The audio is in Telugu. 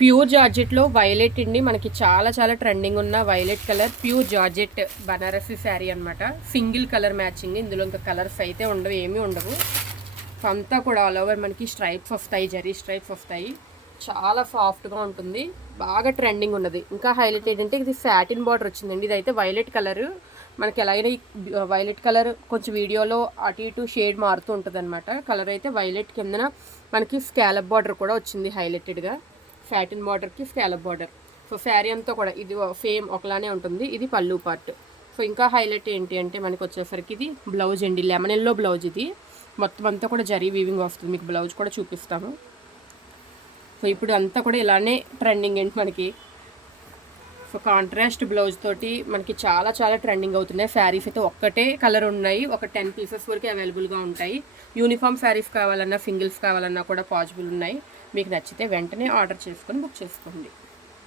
ప్యూర్ జార్జెట్లో వైలెట్ అండి, మనకి చాలా చాలా ట్రెండింగ్ ఉన్న violet colour pure georgette Banarasi sari అనమాట. సింగిల్ కలర్ మ్యాచింగ్, ఇందులో ఇంకా కలర్స్ అయితే ఉండవు, ఏమీ ఉండవు. అంతా కూడా ఆల్ ఓవర్ మనకి స్ట్రైప్స్ వస్తాయి, జరీ స్ట్రైప్స్ వస్తాయి. చాలా సాఫ్ట్గా ఉంటుంది, బాగా ట్రెండింగ్ ఉన్నది. ఇంకా హైలైట్ ఏంటంటే ఇది సాటిన్ బార్డర్ వచ్చిందండి. ఇదైతే వైలెట్ కలర్, మనకి ఎలాగైనా వైలెట్ కలర్ కొంచెం వీడియోలో అటు ఇటు షేడ్ మారుతూ ఉంటుంది అనమాట. కలర్ అయితే వైలెట్ కిందన మనకి స్కాలప్ బార్డర్ కూడా వచ్చింది హైలైటెడ్గా. సాటిన్ బార్డర్కి స్కాలప్ బార్డర్. సో శారీ అంతా కూడా ఇది సేమ్ ఒకలానే ఉంటుంది. ఇది పళ్ళు పార్ట్. సో ఇంకా హైలైట్ ఏంటి అంటే మనకి వచ్చేసరికి ఇది బ్లౌజ్ అండి, లెమన్ ఎల్లో బ్లౌజ్. ఇది మొత్తం అంతా కూడా జరీ వీవింగ్ వస్తుంది, మీకు బ్లౌజ్ కూడా చూపిస్తాము. సో ఇప్పుడు అంతా కూడా ఇలానే ట్రెండింగ్ ఏంటి మనకి. సో కాంట్రాస్ట్ బ్లౌజ్ తోటి మనకి చాలా చాలా ట్రెండింగ్ అవుతున్నాయి. శారీస్ అయితే ఒక్కటే కలర్ ఉన్నాయి, ఒక 10 పీసెస్ వరకు అవైలబుల్గా ఉంటాయి. యూనిఫామ్ శారీస్ కావాలన్నా సింగిల్స్ కావాలన్నా కూడా పాసిబుల్ ఉన్నాయి. మీకు నచ్చితే వెంటనే ఆర్డర్ చేసుకొని బుక్ చేసుకోండి.